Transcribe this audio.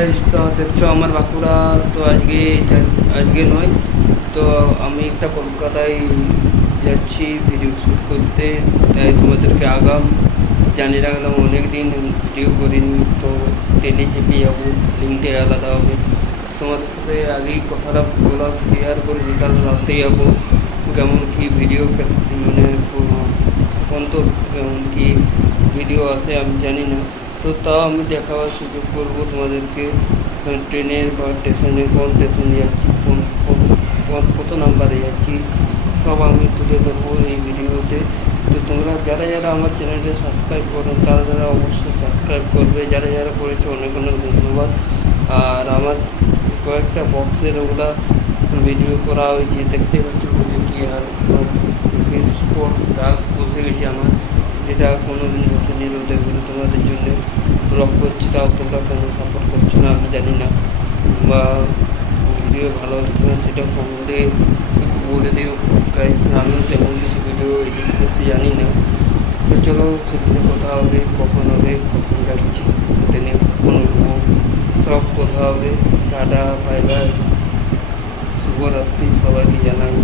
Guys, তো দেখছো আমার বাঁকুড়া। তো আজকে নয়, তো আমি একটা কলকাতায় যাচ্ছি ভিডিও শ্যুট করতে। তাই তোমাদেরকে আগাম জানিয়ে রাখলাম, অনেক দিন ভিডিও করিনি। তো ট্রেনে চেপে যাবো, লিঙ্কটা আলাদা হবে। তোমাদের সাথে আগেই কথাটা বলা শেয়ার করে কাল রাতে যাবো। কেমন কী ভিডিও মানে পর্যন্ত কেমন কী ভিডিও আসে আমি জানি না। তো তাও আমি দেখাবার সুযোগ করবো তোমাদেরকে। ট্রেনের বা স্টেশনে কোন স্টেশনে যাচ্ছি, কত নাম্বারে যাচ্ছি, সব আমি তুলে ধরবো এই ভিডিওতে। তো তোমরা যারা যারা আমার চ্যানেলটা সাবস্ক্রাইব করো তারা অবশ্যই সাবস্ক্রাইব করবে। যারা যারা করেছো অনেক অনেক ধন্যবাদ। আর আমার কয়েকটা বক্সের ওগুলা ভিডিও করা হয়েছে, দেখতে পাচ্ছি বলে কি আর স্পট দাগ বসে গেছে আমার, যেটা কোনো দিন বসেনি। দেখবে তোমাদের জন্য ব্লগ করছি, তাও তোমরা কেন সাপোর্ট করছো না আমি জানি না, বা ভিডিও ভালো হচ্ছে না সেটা কমেন্টে বলে দিও গাইস। আমিও তেমন কিছু ভিডিও এডিট করতে জানি না। তো চলো সেদিনে কথা হবে, কখন যাচ্ছি, ট্রেনে কখন উঠবো, সব কথা হবে। টাটা, বাই বাই, শুভরাত্রি সবাইকে জানাই।